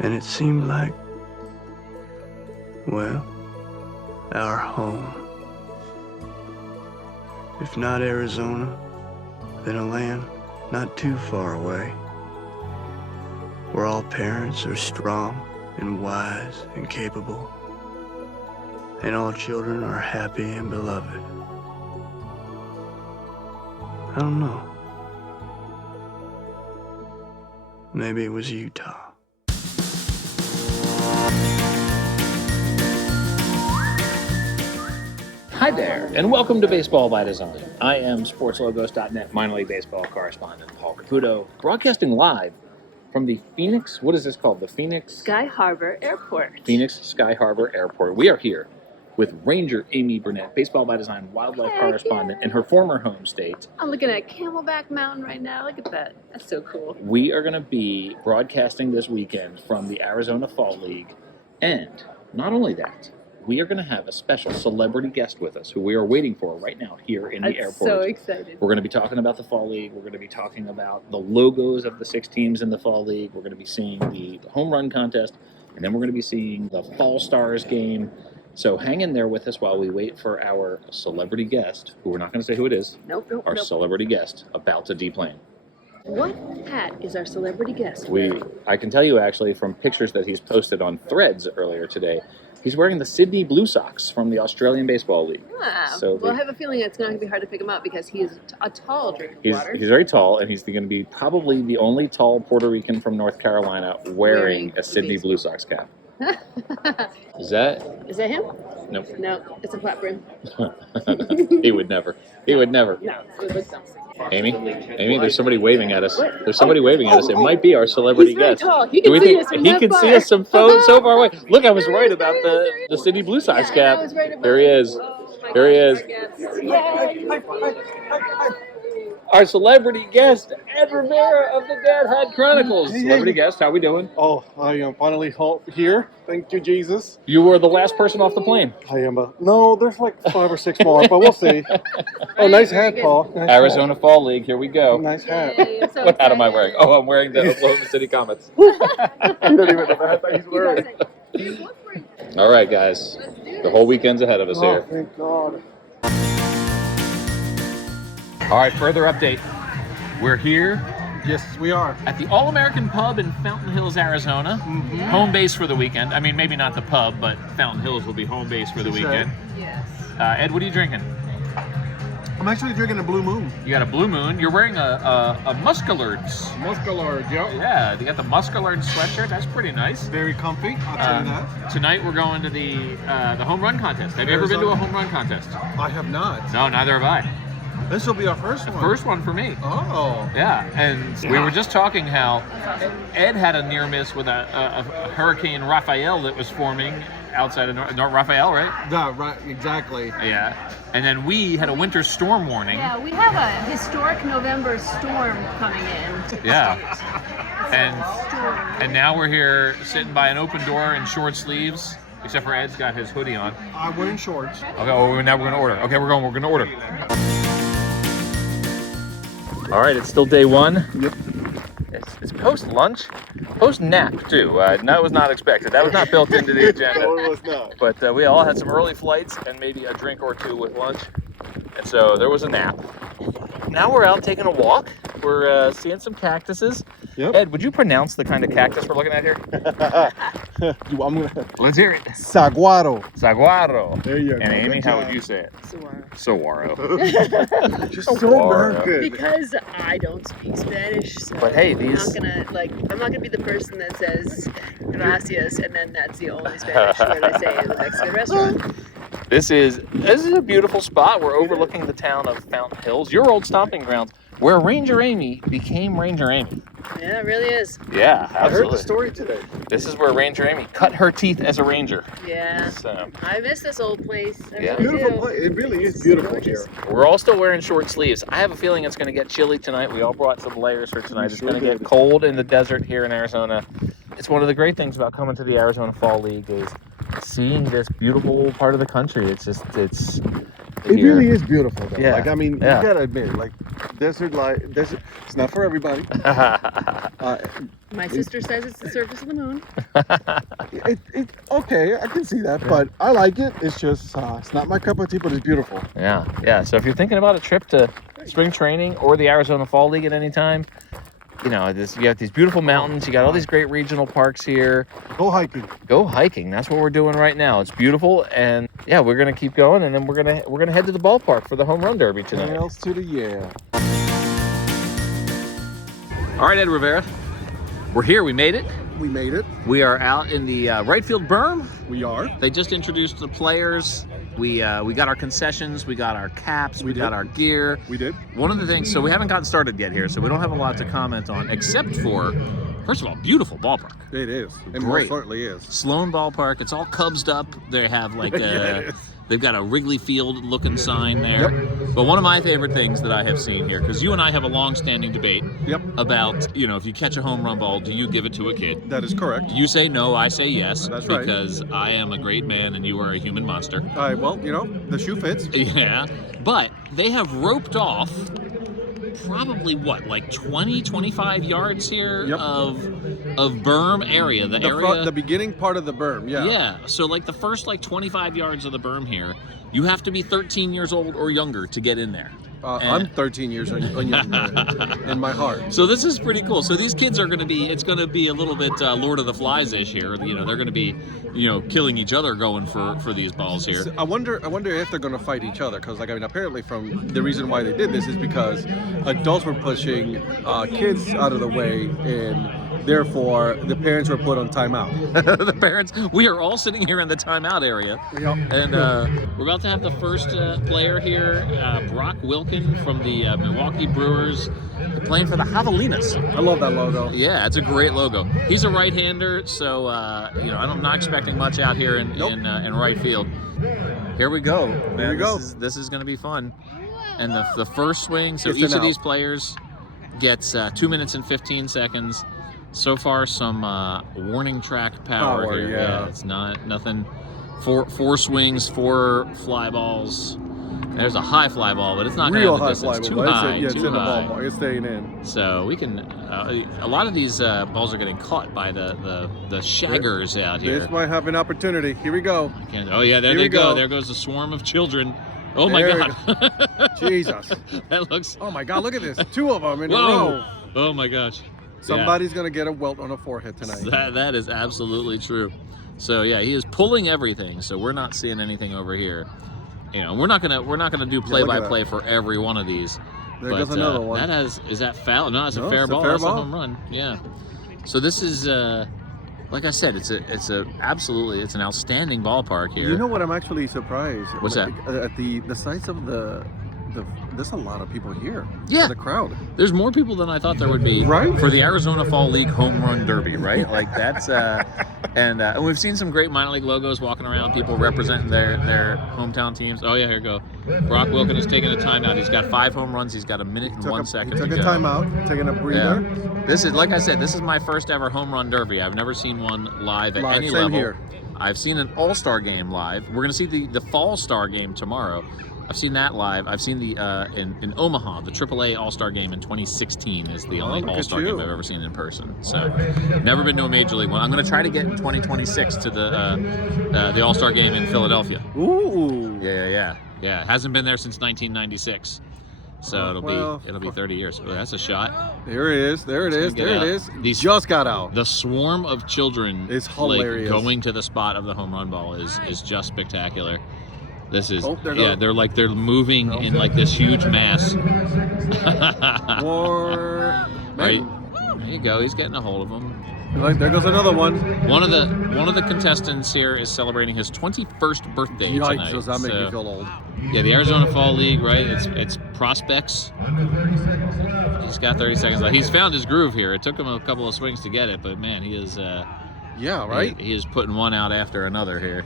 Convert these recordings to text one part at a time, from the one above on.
And it seemed like, well, our home. If not Arizona, then a land not too far away, where all parents are strong and wise and capable, and all children are happy and beloved. I don't know. Maybe it was Utah. Hi there, and welcome to Baseball by Design. I am SportsLogos.net minor league baseball correspondent Paul Caputo, broadcasting live from the Phoenix, what is this called? The Phoenix? Sky Harbor Airport. Phoenix Sky Harbor Airport. We are here with Ranger Amy Burnett, Baseball by Design wildlife correspondent in her former home state. I'm looking at Camelback Mountain right now. Look at that. That's so cool. We are going to be broadcasting this weekend from the Arizona Fall League, and not only that, we are going to have a special celebrity guest with us who we are waiting for right now here in the airport. So excited. We're going to be talking about the Fall League. We're going to be talking about the logos of the 6 teams in the Fall League. We're going to be seeing the home run contest, and then we're going to be seeing the Fall Stars game. So hang in there with us while we wait for our celebrity guest, who we're not going to say who it is. Nope. Our celebrity guest about to deplane. What hat is our celebrity guest I can tell you actually from pictures that he's posted on Threads earlier today, he's wearing the Sydney Blue Sox from the Australian Baseball League. Well, I have a feeling it's going to be hard to pick him up because he is a tall drink of water. He's very tall, and he's going to be probably the only tall Puerto Rican from North Carolina wearing a Sydney Blue Sox cap. Is that him? Nope. No, it's a flat brim. He would never. No, it looks dumb. Amy, there's somebody waving at us. There's somebody waving at us. It might be our celebrity guest. Tall. He can see us from he can see us so far away? Look, I was right about the Sydney Blue Sox cap. There he is. There he is. Our celebrity guest, Ed Rivera of the Dad Had Chronicles. Celebrity guest, how we doing? Oh, I am finally here. Thank you, Jesus. You were the last person off the plane. I am no, there's like 5 or 6 more, but we'll see. Oh, nice hat, Paul. Nice Arizona hat. Fall League, here we go. Nice hat. What hat am I wearing? Oh, I'm wearing the Oklahoma City Comets. You don't even know the hat that he's wearing. All right, guys. The whole weekend's ahead of us here. Oh, thank God. All right, further update. We're here Yes, we are. at the All-American Pub in Fountain Hills, Arizona. Home base for the weekend. I mean, maybe not the pub, but Fountain Hills will be home base for the weekend. Yes. Ed, what are you drinking? I'm actually drinking a Blue Moon. You got a Blue Moon. You're wearing a Muscalards. Muscalards, yep. Yeah, you got the Muscalards sweatshirt. That's pretty nice. Very comfy, I'll tell you that. Tonight we're going to the home run contest. Have you ever been to a home run contest? I have not. No, neither have I. This will be our first one. First one for me. Oh. Yeah, and we were just talking how Ed had a near miss with a Hurricane Raphael that was forming outside of North Raphael, right? Yeah, right, exactly. Yeah, and then we had a winter storm warning. Yeah, we have a historic November storm coming in. Yeah, and now we're here sitting by an open door in short sleeves, except for Ed's got his hoodie on. I'm wearing shorts. Okay, well, now we're gonna order. Okay, we're gonna order. All right, it's still day one. Yep. It's post-lunch, post-nap, too. That was not expected. That was not built into the agenda. No, it was not. But we all had some early flights and maybe a drink or two with lunch. And so there was a nap. Now we're out taking a walk. We're seeing some cactuses. Yep. Ed, would you pronounce the kind of cactus we're looking at here? I'm gonna... Let's hear it. Saguaro. Saguaro. There you go. And Amy, Good how job. would you say it? Saguaro. Saguaro. Just so Saguaro. American. Because I don't speak Spanish, so But hey, I'm not gonna be the person that says gracias and then that's the only Spanish word I say in the Mexican restaurant. This is a beautiful spot. We're overlooking the town of Fountain Hills, your old stomping grounds, where Ranger Amy became Ranger Amy. Yeah, it really is. Yeah, I heard the absolutely. story today. This is where Ranger Amy cut her teeth as a ranger. Yeah. So I miss this old place. I Yeah. really Beautiful do. place. It really is It's beautiful gorgeous. here. we're all still wearing short sleeves. I have a feeling it's going to get chilly tonight. We all brought some layers for tonight. It's Sure going to get did. cold in the desert here in Arizona. It's one of the great things about coming to the Arizona Fall League is seeing this beautiful part of the country. It's It really is beautiful, though. Yeah. Like, I mean, Yeah. you gotta admit, like, Desert light. Desert. It's not for everybody. My sister says it's the surface of the moon. Okay, I can see that, but I like it. It's just it's not my cup of tea, but it's beautiful. Yeah. So if you're thinking about a trip to spring training or the Arizona Fall League at any time, you have these beautiful mountains. You got all these great regional parks here. Go hiking. Go hiking. That's what we're doing right now. It's beautiful, and yeah, we're gonna keep going, and then we're gonna head to the ballpark for the home run derby tonight. Tails to the yeah. All right, Ed Rivera, we're here. We made it. We made it. We are out in the right field berm. We are. They just introduced the players. We got our concessions, we got our caps, we got our gear. We did. One of the things, so we haven't gotten started yet here, so we don't have a lot to comment on, except for, first of all, beautiful ballpark. It is. It Great. most certainly is. Sloan Ballpark, it's all Cubsed up. They have like Yeah, it is. they've got a Wrigley Field looking sign there. Yep. But one of my favorite things that I have seen here, because you and I have a long-standing debate Yep. about, if you catch a home run ball, do you give it to a kid? That is correct. You say no, I say yes. That's right. Because I am a great man and you are a human monster. Well, the shoe fits. Yeah, but they have roped off probably like 20, 25 yards here Yep. of berm area. The area, The beginning part of the berm. Yeah. yeah. So like the first 25 yards of the berm here, you have to be 13 years old or younger to get in there. I'm 13 years younger in my heart. So this is pretty cool. So these kids are going to be, it's going to be a little bit Lord of the Flies-ish here. They're going to be, killing each other going for these balls here. So I wonder if they're going to fight each other, because apparently from the reason why they did this is because adults were pushing kids out of the way, and therefore the parents were put on timeout. The parents, we are all sitting here in the timeout area. Yep. And we're about to have the first player here, Brock Wilkin from the Milwaukee Brewers, playing for the Javelinas. I love that logo. Yeah, it's a great logo. He's a right-hander, so I'm not expecting much out here in right field. Here we go. Man, Here we go. This is going to be fun. And the first swing, so It's each an of these out. players gets 2 minutes and 15 seconds. So far, some warning track power here. Yeah. It's nothing. Four swings, 4 fly balls. There's a high fly ball, but it's not Real going high to fly It's ball. too high. It's in too the high. ballpark. It's staying in. So we can. A lot of these balls are getting caught by the shaggers out here. This might have an opportunity. Here we go. Oh yeah, there Here they we go. go. There goes a swarm of children. Oh my There we God. Jesus. That looks. Oh my God, look at this. 2 of them in a Whoa. row. Oh my gosh. Somebody's going to get a welt on a forehead tonight. That is absolutely true. So yeah, he is pulling everything. So we're not seeing anything over here. We're not gonna do play-by-play for every one of these. There goes another one. Is that foul? No, it's a No, fair it's a ball. fair That's ball. a home run. Yeah. So this is like I said, it's an outstanding ballpark here. You know what? I'm actually surprised. What's that? At the size of there's a lot of people here. Yeah. The crowd. There's more people than I thought there would be Right? for the Arizona Fall League Home Run Derby, right? Like that's and we've seen some great minor league logos walking around, people representing their hometown teams. Oh yeah, here we go. Brock Wilkin is taking a timeout. He's got 5 home runs. He's got a minute and 1 second He took to a go. timeout, taking a breather. Yeah. This is, like I said, this is my first ever home run derby. I've never seen one live at any Same level. here. I've seen an all-star game live. We're going to see the fall star game tomorrow. I've seen that live. I've seen the in Omaha, the AAA All-Star game in 2016 is the only look at All-Star you. game I've ever seen in person. So, never been to a major league one. I'm going to try to get in 2026 to the All-Star game in Philadelphia. Ooh. Yeah. Hasn't been there since 1996. So it'll be 30 years. Well, that's a shot. There it is. There it is. Get There it out. is. These- Just got out. The swarm of children It's hilarious. going to the spot of the home run ball is just spectacular. This is they're they're moving in like this huge mass. More. Right. There you go. He's getting a hold of them. Like, there goes another one. One of the contestants here is celebrating his 21st birthday Yikes, tonight. does that make So, me feel old? yeah, the Arizona Fall League, right? It's prospects. He's got 30 seconds left. He's found his groove here. It took him a couple of swings to get it, but man, he is. Yeah, right? He is putting one out after another here.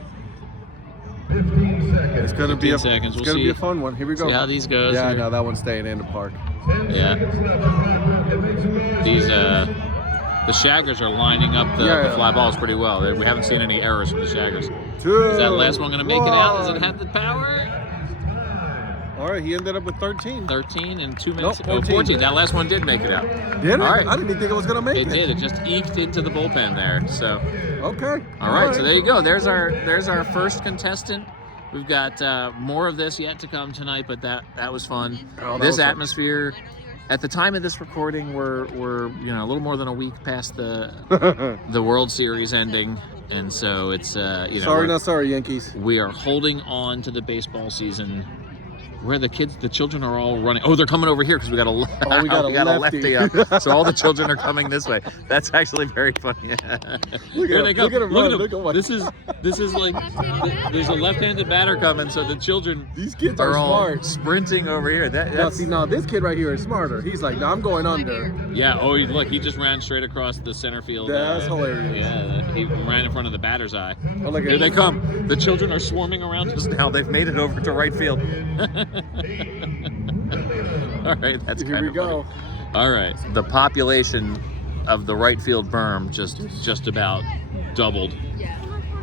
It's going to be 15 seconds. It's We'll going to be a see- fun one. Here we go. See how these goes. Yeah, I here. know. That one's staying in the park. Yeah. These the shaggers are lining up the fly balls pretty well. We haven't seen any errors from the shaggers. Two. Is that last one going to make it out? Does it have the power? All right, he ended up with 13. 13 and 2 minutes. Nope, 14. 14. That last one did make it out. Did it? All right. I didn't even think it was going to make it. It did. It just eked into the bullpen there. So. Okay. All right. So there you go. There's our first contestant. We've got more of this yet to come tonight, but that was fun. Oh, This atmosphere. At the time of this recording, we're a little more than a week past the World Series ending, and so it's Sorry, not sorry, Yankees. we are holding on to the baseball season. Where the children are all running. Oh, they're coming over here because we got a lefty up. So all the children are coming this way. That's actually very funny. Here they come. Look at them run. Look at what. This is like there's a left-handed batter coming, so the children These kids are all smart. sprinting over here. Now this kid right here is smarter. He's like, no, I'm going under. Yeah. Oh, look, he just ran straight across the center field. That's hilarious. Yeah, he ran in front of the batter's eye. Oh, look at Here they come. The children are swarming around us now. They've made it over to right field. All right, that's Here kind we of go. funny. All right, the population of the right field berm just about doubled,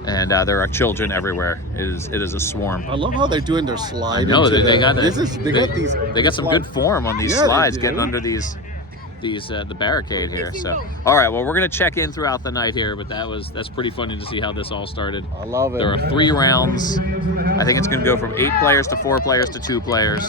and there are children everywhere. It is a swarm. I love how they're doing their slide. No, into they got they got these. They got some good form on these Yeah, they slides, do. getting under the barricade here. So, all right, well, we're gonna check in throughout the night here, but that's pretty funny to see how this all started. I love it. There are 3 rounds. I think it's going to go from 8 players to 4 players to 2 players.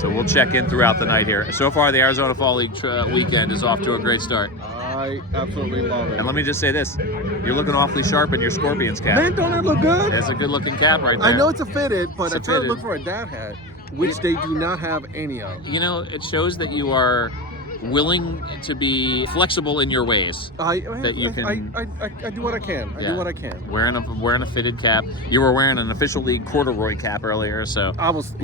So we'll check in throughout the night here. So far, the Arizona Fall League weekend is off to a great start. I absolutely love it. And let me just say this. You're looking awfully sharp in your Scorpions cap. Man, don't it look good? It's a good-looking cap right there. I know it's a fitted, but It's a I try to fitted. look for a dad hat, which they do not have any of. You know, it shows that you are willing to be flexible in your ways. I do what I can. I Yeah. do what I can. Wearing a fitted cap. You were wearing an official league corduroy cap earlier, so I was.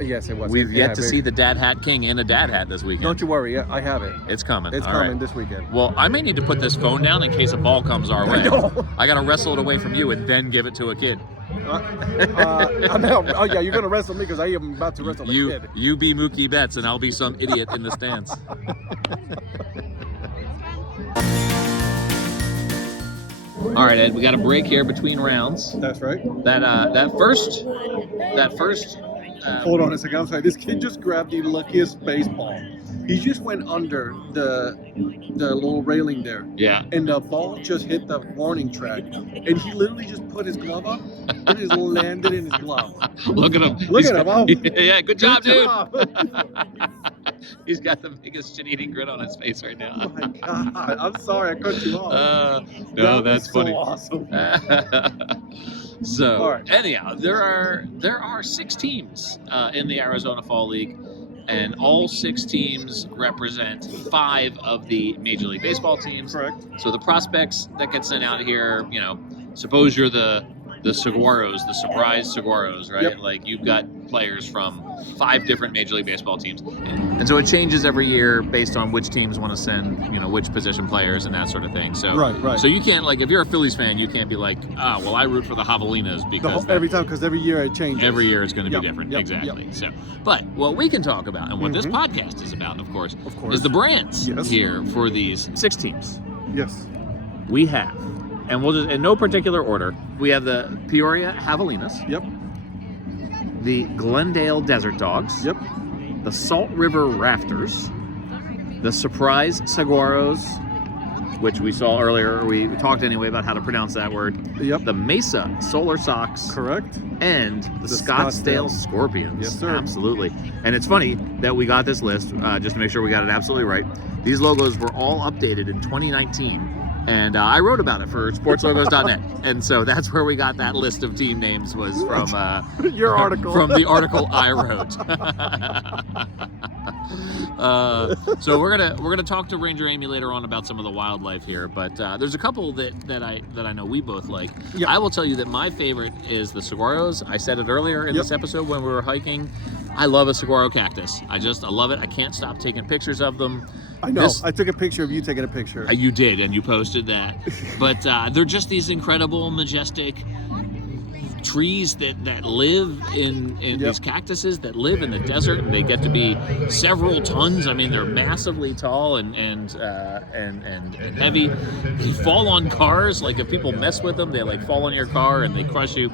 Yes, it was. we've Yeah, yet to see the Dad Hat King in a dad hat this weekend. Don't you worry. Yeah, I have it. It's coming. It's All coming right. this weekend. Well, I may need to put this phone down in case a ball comes our way. know. I gotta wrestle it away from you and then give it to a kid. I'm out. Oh yeah, you're gonna wrestle me because I am about to wrestle a kid. You be Mookie Betts and I'll be some idiot in the stands. All right, Ed, we got a break here between rounds. That's right. That first. Hold on a second. I'm sorry. This kid just grabbed the luckiest baseball. He just went under the little railing there, Yeah. and the ball just hit the warning track, and he literally just put his glove up and it just landed in his glove. Look at him. Look at him. Oh, Yeah, good job, good dude. job. He's got the biggest shit-eating grin on his face right now. Oh my God. I'm sorry I cut you off. No, That that's was funny. so awesome. So, All right. anyhow, there are 6 teams in the Arizona Fall League, and all 6 teams represent 5 of the Major League Baseball teams. Correct. So the prospects that get sent out here, suppose you're the Saguaros, the surprise Saguaros, right? Yep. Like you've got players from 5 different Major League Baseball teams. And so it changes every year based on which teams want to send, which position players and that sort of thing. So Right. So you can't, like, if you're a Phillies fan, you can't be like, well, I root for the Javelinas because Every time, because every year it changes. every year it's going to Yep, be different. yep, Exactly. So, but what we can talk about and what this podcast is about, of course, is the brands Yes. here for these 6 teams. Yes. We have, and we'll just in no particular order, we have the Peoria Javelinas, Yep. the Glendale Desert Dogs, Yep. the Salt River Rafters, the Surprise Saguaros, which we saw earlier. We talked anyway about how to pronounce that word. Yep. The Mesa Solar Sox, Correct. and the Scottsdale Scorpions. Yes, sir. Absolutely. And it's funny that we got this list, just to make sure we got it absolutely right. These logos were all updated in 2019. And I wrote about it for sportslogos.net. And so that's where we got that list of team names, was from Your article. From the article I wrote. So we're gonna talk to Ranger Amy later on about some of the wildlife here, but there's a couple that I know we both like. Yep. I will tell you that my favorite is the saguaros. I said it earlier in this episode when we were hiking. I love a saguaro cactus. I love it. I can't stop taking pictures of them. I know. I took a picture of you taking a picture. You did, and you posted that. But they're just these incredible, majestic trees that live in these cactuses that live in the desert, and they get to be several tons. I mean, they're massively tall and heavy. They fall on cars. Like if people mess with them, they like fall on your car and they crush you.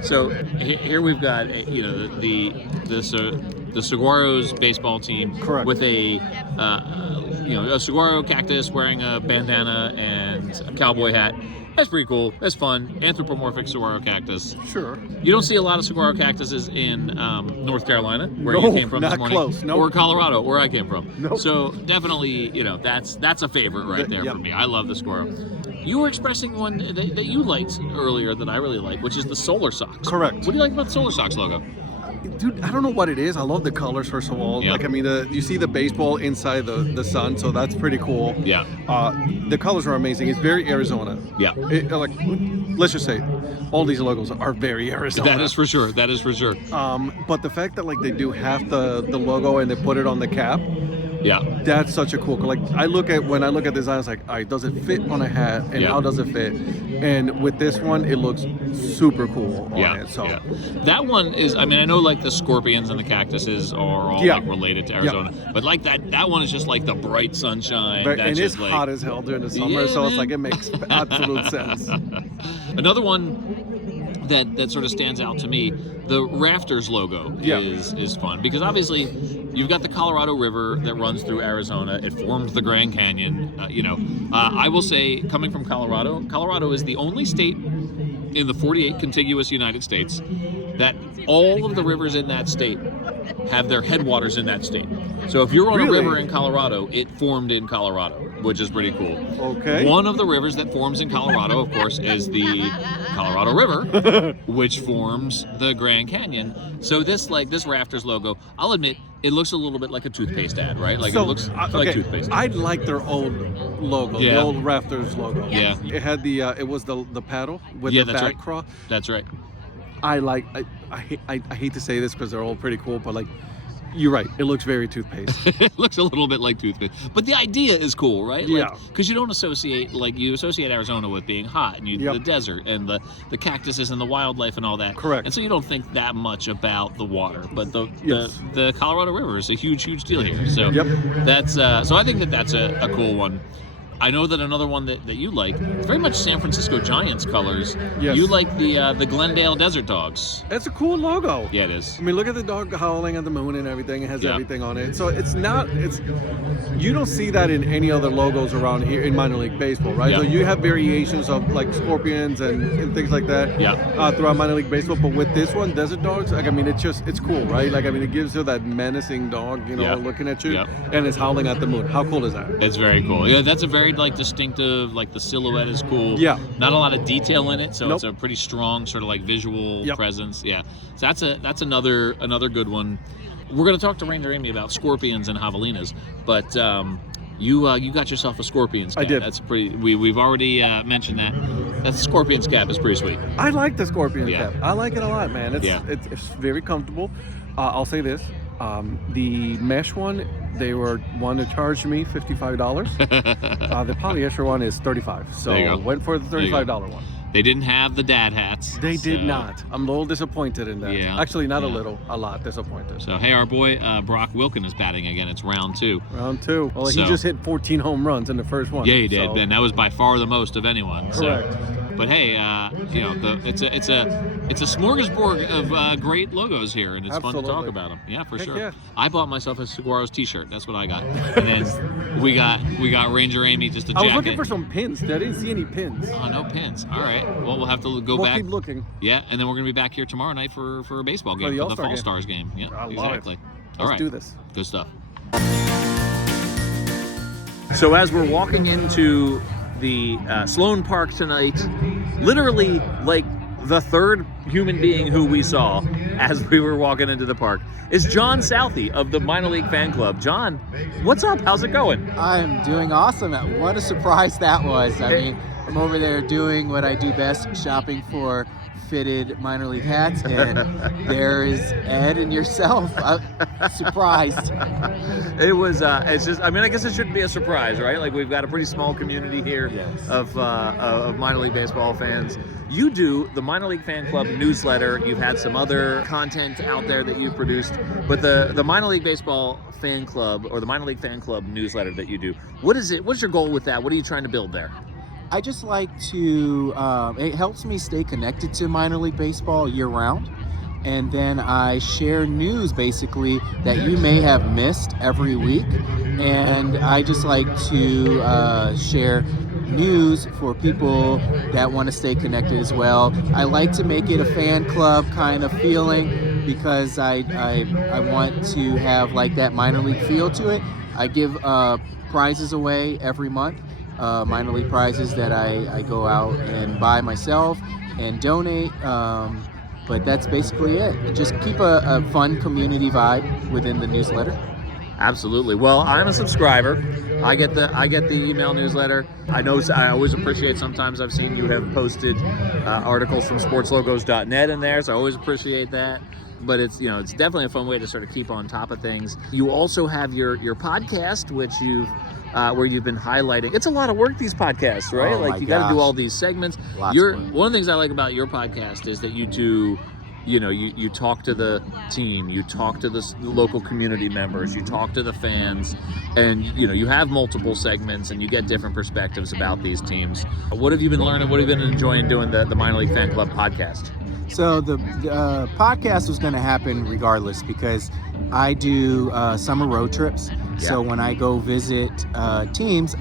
So here we've got the saguaro's baseball team. Correct. With a saguaro cactus wearing a bandana and a cowboy hat. That's pretty cool. That's fun. Anthropomorphic saguaro cactus. Sure. You don't see a lot of saguaro cactuses in North Carolina, where you came from this morning, close. Nope. or Colorado, where I came from. Nope. So definitely, that's a favorite right there for me. I love the saguaro. You were expressing one that you liked earlier that I really like, which is the Solar Sox. Correct. What do you like about the Solar Sox logo? Dude, I don't know what it is. I love the colors, first of all. Yeah. Like, I mean, you see the baseball inside the sun, so that's pretty cool. Yeah. The colors are amazing. It's very Arizona. Yeah. Let's just say, all these logos are very Arizona. That is for sure. But the fact that like they do half the logo and they put it on the cap, Yeah. that's such a cool. Like when I look at this, I was like, all right, does it fit on a hat, and how does it fit? And with this one, it looks super cool on it. So that one is. I mean, I know like the scorpions and the cactuses are all like related to Arizona, but like that one is just like the bright sunshine. But, that's and it's just, like, hot as hell during the summer, so it's like it makes absolute sense. Another one that sort of stands out to me, the Rafters logo is fun because obviously you've got the Colorado River that runs through Arizona. It forms the Grand Canyon. I will say, coming from Colorado is the only state in the 48 contiguous United States that all of the rivers in that state have their headwaters in that state. So if you're on a river in Colorado, it formed in Colorado, which is pretty cool. Okay. One of the rivers that forms in Colorado, of course, is the Colorado River, which forms the Grand Canyon. So this Rafters logo, I'll admit, it looks a little bit like a toothpaste ad, right? Like, it looks like toothpaste. I like their old logo, the old Rafters logo. Yeah. It had it was the paddle with the back crawl. That's right. I hate to say this because they're all pretty cool, but like, you're right. It looks very toothpaste. It looks a little bit like toothpaste, but the idea is cool, right? Yeah. Because you associate Arizona with being hot, and the desert and the cactuses and the wildlife and all that. Correct. And so you don't think that much about the water, but the Colorado River is a huge deal here. So that's so I think that's a cool one. I know that another one that you like, it's very much San Francisco Giants colors. Yes. You like the Glendale Desert Dogs. It's a cool logo. Yeah, it is. I mean, look at the dog howling at the moon and everything. It has everything on it. So you don't see that in any other logos around here in minor league baseball, right? Yeah. So you have variations of like scorpions and things like that throughout minor league baseball. But with this one, Desert Dogs, like, I mean, it's cool, right? Like, I mean, it gives you that menacing dog, looking at you, and it's howling at the moon. How cool is that? It's very cool. Yeah, that's a very like distinctive, like the silhouette is cool. Yeah. Not a lot of detail in it, so it's a pretty strong sort of like visual presence. Yeah. So that's another good one. We're going to talk to Ranger Amy about scorpions and javelinas, but you got yourself a scorpions cap. I did. That's pretty. We've already mentioned that. That scorpions cap is pretty sweet. I like the scorpion cap. I like it a lot, man. It's very comfortable. I'll say this. The mesh one, they were wanting to charge me $55. The polyester one is $35. So went for the $35 one. They didn't have the dad hats. They did not. I'm a little disappointed in that. Yeah. Actually, not a little, a lot disappointed. So, hey, our boy Brock Wilken is batting again. It's round 2. Round 2. Well, he just hit 14 home runs in the first one. Yeah, he did, and that was by far the most of anyone. Correct. So. But hey, it's a smorgasbord of great logos here, and it's fun to talk about them. Yeah, for sure. Yeah. I bought myself a Saguaro's T-shirt. That's what I got. And then we got Ranger Amy just a jacket. I was looking for some pins. I didn't see any pins. Oh, no pins. All right. Well, we'll have to go back. We'll keep looking. Yeah, and then we're gonna be back here tomorrow night for a baseball game, for the Fall Stars game. Yeah, I love exactly. it. All Let's do this. Good stuff. So as we're walking into the Sloan Park tonight, literally like the third human being who we saw as we were walking into the park is John Southey of the Minor League Fan Club. John, what's up? How's it going? I'm doing awesome. What a surprise that was. I mean, I'm over there doing what I do best, shopping for fitted minor league hats, and there is Ed and yourself. Surprised. It was. It's just. I mean, I guess it shouldn't be a surprise, right? Like, we've got a pretty small community here of minor league baseball fans. You do the Minor League Fan Club newsletter. You've had some other content out there that you've produced, but the Minor League Baseball Fan Club, or the Minor League Fan Club newsletter that you do, what is it? What's your goal with that? What are you trying to build there? I just like to, it helps me stay connected to minor league baseball year round. And then I share news basically that you may have missed every week. And I just like to share news for people that want to stay connected as well. I like to make it a fan club kind of feeling because I want to have like that minor league feel to it. I give prizes away every month, minor league prizes that I go out and buy myself and donate. But that's basically it. Just keep a fun community vibe within the newsletter. Absolutely. Well, I'm a subscriber. I get the email newsletter. I always appreciate, sometimes I've seen you have posted articles from sportslogos.net in there, so I always appreciate that. But it's definitely a fun way to sort of keep on top of things. You also have your podcast, which where you've been highlighting. It's a lot of work, these podcasts, right? Oh, like, you got to do all these segments. One of the things I like about your podcast is that you do, you talk to the team, you talk to the local community members, you talk to the fans, and you have multiple segments and you get different perspectives about these teams. What have you been learning? What have you been enjoying doing the Minor League Fan Club podcast? So the podcast was going to happen regardless because I do summer road trips. Yeah. So when I go visit teams,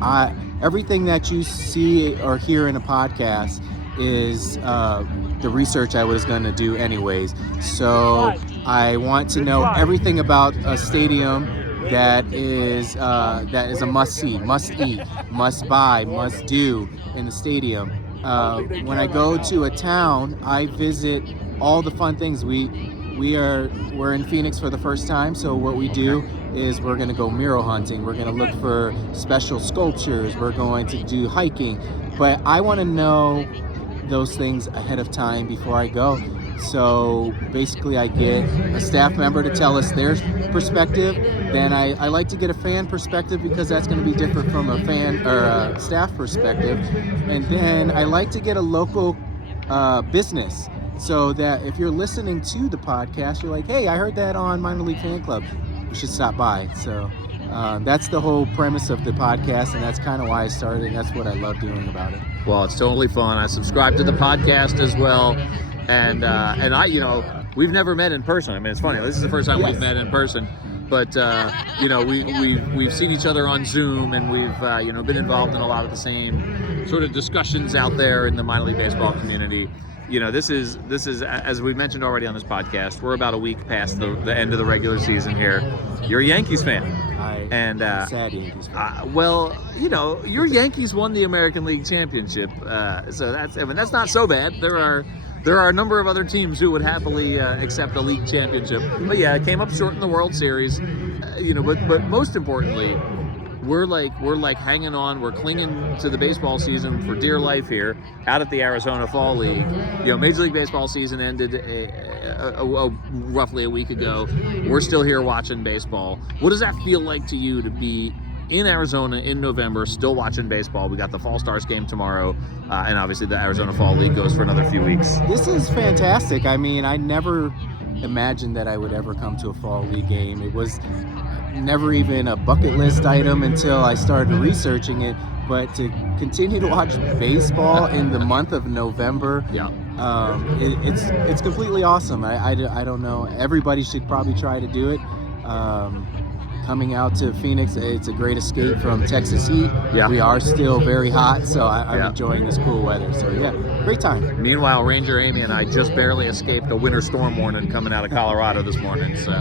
everything that you see or hear in a podcast is the research I was going to do anyways. So I want to know everything about a stadium that is a must-see, must-eat, must-buy, must-do in the stadium. When I go to a town, I visit all the fun things. We're in Phoenix for the first time, so what we do is we're going to go mural hunting. We're going to look for special sculptures. We're going to do hiking. But I want to know those things ahead of time before I go. So basically I get a staff member to tell us their perspective. Then I like to get a fan perspective because that's going to be different from a fan or a staff perspective. And then I like to get a local business so that if you're listening to the podcast, you're like, hey, I heard that on Minor League Fan Club. You should stop by. So that's the whole premise of the podcast, and that's kind of why I started, and that's what I love doing about it. Well, it's totally fun. I subscribe to the podcast as well. And I, we've never met in person. I mean, it's funny. This is the first time we've met in person. But we've seen each other on Zoom, and we've been involved in a lot of the same sort of discussions out there in the minor league baseball community. This is as we mentioned already on this podcast. We're about a week past the end of the regular season here. You're a Yankees fan. I'm a sad Yankees fan. Your Yankees won the American League Championship, so that's not so bad. There are a number of other teams who would happily accept a league championship. But yeah, it came up short in the World Series. But most importantly, we're like hanging on. We're clinging to the baseball season for dear life here out at the Arizona Fall League. Major League Baseball season ended roughly a week ago. We're still here watching baseball. What does that feel like to you to be in Arizona in November, still watching baseball? We got the Fall Stars game tomorrow, and obviously the Arizona Fall League goes for another few weeks. This is fantastic. I mean, I never imagined that I would ever come to a Fall League game. It was never even a bucket list item until I started researching it. But to continue to watch baseball in the month of November, it's completely awesome. I don't know. Everybody should probably try to do it. Coming out to Phoenix, it's a great escape from Texas heat. Yeah. We are still very hot, so I'm enjoying this cool weather. So yeah, great time. Meanwhile, Ranger Amy and I just barely escaped a winter storm warning coming out of Colorado this morning. So,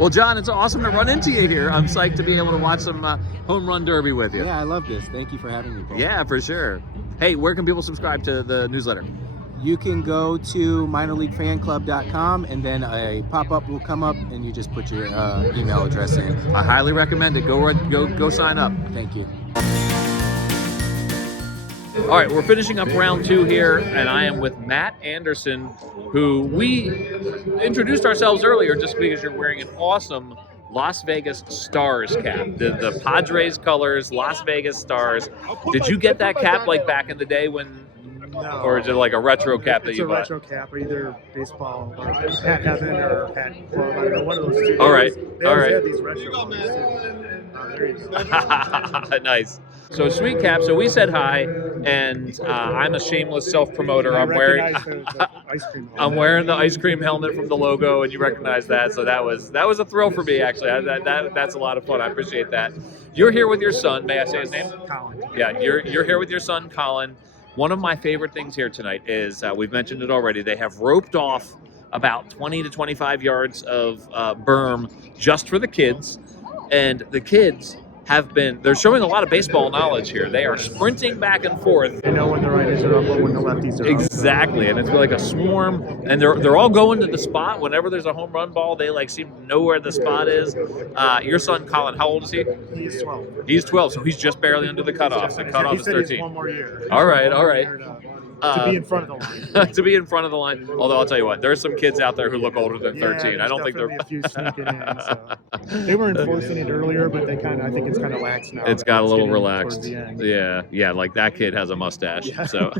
well, John, it's awesome to run into you here. I'm psyched to be able to watch some home run derby with you. Yeah, I love this. Thank you for having me, Paul. Yeah, for sure. Hey, where can people subscribe to the newsletter? You can go to minorleaguefanclub.com, and then a pop-up will come up, and you just put your email address in. I highly recommend it. Go sign up. Thank you. All right, we're finishing up round 2 here, and I am with Matt Anderson, who we introduced ourselves earlier just because you're wearing an awesome Las Vegas Stars cap. The Padres colors, Las Vegas Stars. Did you get that cap like back in the day when, No. or is it like a retro cap that It's you a bought? retro cap, or either baseball or Hat Heaven or Hat Club. I don't know, one of those two. All right, They all always right. have these retro ones too. There you go. Nice. So sweet cap. So we said hi, and I'm a shameless self-promoter. I I'm wearing recognize the ice cream. I'm wearing the ice cream helmet from the logo, and you recognize that. So that was a thrill for me, actually. That's a lot of fun. I appreciate that. You're here with your son. May I say his name? Colin. Yeah, you're here with your son, Colin. One of my favorite things here tonight is we've mentioned it already. They have roped off about 20 to 25 yards of berm just for the kids, and the kids they're showing a lot of baseball knowledge here. They are sprinting back and forth. They know when the righties are up or when the lefties are up. Exactly, and it's like a swarm, and they're all going to the spot. Whenever there's a home run ball, they like seem to know where the spot is. Your son, Colin, how old is he? He's 12. He's 12, so he's just barely under the cutoff. The cutoff is He said 13. he's one more year. All right, all right. To be in front of the line. To be in front of the line. Although I'll tell you what, there are some kids out there who look older than 13. Yeah, I don't think they're. a few sneaking in. So. They were enforcing it earlier, but I think it's kind of lax now. It's got a little getting relaxed. towards the end. Yeah. Like that kid has a mustache. Yeah. So,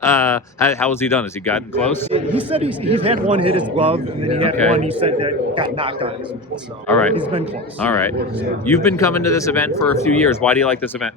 how has he done? Has he gotten close? He said he's had one hit his glove, and then he had Okay. one he said that got knocked on his knee. So All right. he's been close. All right. You've been coming to this event for a few years. Why do you like this event?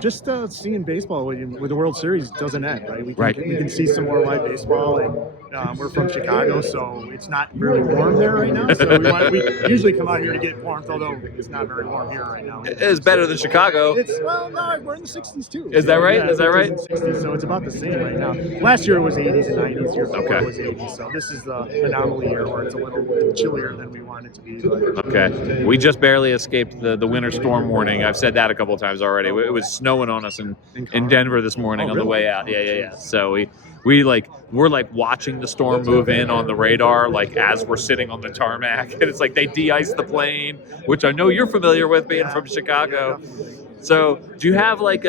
Just seeing baseball with the World Series doesn't end, right? We Right. can see some more live baseball, and we're from Chicago, so it's not really warm there right now. So we usually come out here to get warmth, although it's not very warm here right now. It's better than Chicago. No, we're in the 60s too. Is that right? Yeah, Is that 50s right? and 60s, so it's about the same right now. Last year it was 80s and 90s. Year before Okay. it was 80s. So this is the anomaly year where it's a little chillier than we want it to be. But Okay. We just barely escaped the winter storm warning. I've said that a couple of times already. It was snowing on us in Denver this morning on the way out. Yeah. So we're like watching the storm move in on the radar, like as we're sitting on the tarmac. And it's like they de-ice the plane, which I know you're familiar with being from Chicago. So do you have like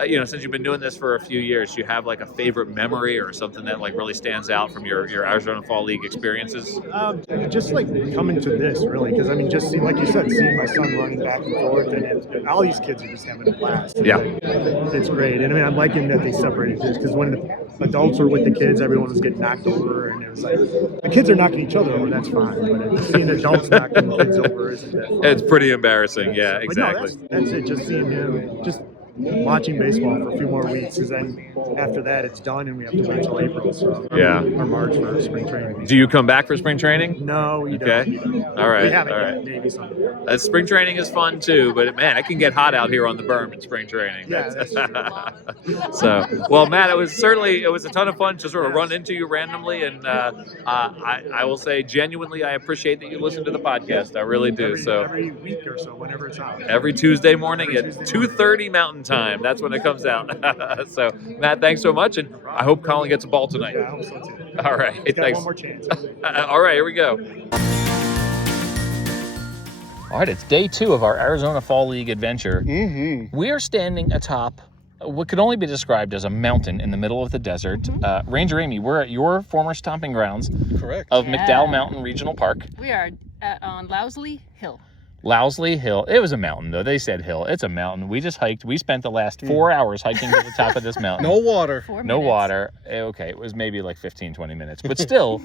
since you've been doing this for a few years, do you have like a favorite memory or something that like really stands out from your Arizona Fall League experiences? Just like coming to this, really, because I mean, just like you said, seeing my son running back and forth, and all these kids are just having a blast. Yeah. It's great, and I mean, I'm liking that they separated this because when the adults were with the kids, everyone was getting knocked over, and it was like the kids are knocking each other over. That's fine, but seeing adults knocking kids over isn't that fun. It's pretty embarrassing. Yeah, But exactly. no, that's it. Just seeing him, just watching baseball for a few more weeks, because then after that it's done, and we have to wait till April. So Yeah. or March for spring training. Do you come back for spring training? No, we Okay. don't. All right. We haven't All yet. right. Maybe someday. Spring training is fun too, but man, it can get hot out here on the berm in spring training. Yeah, So, well, Matt, it was a ton of fun to sort of run into you randomly, and I will say genuinely, I appreciate that you listen to the podcast. I really do. Every week or so, whenever it's out. Every Tuesday morning Every at Tuesday morning. 2:30 Mountain Time. That's when it comes out. So, Matt, thanks so much, and I hope Colin gets a ball tonight. Yeah, I hope so too. All right, He's got thanks. one more chance. All right, here we go. All right, it's day 2 of our Arizona Fall League adventure. Mm-hmm. We are standing atop what could only be described as a mountain in the middle of the desert. Ranger Amy, we're at your former stomping grounds Correct. of Yeah. McDowell Mountain Regional Park. We are on Lousley Hill. Lousley Hill. It was a mountain, though. They said hill. It's a mountain. We just hiked. We spent the last 4 hours hiking to the top of this mountain. No water. 4 No minutes. water. Okay, it was maybe like 15, 20 minutes. But still,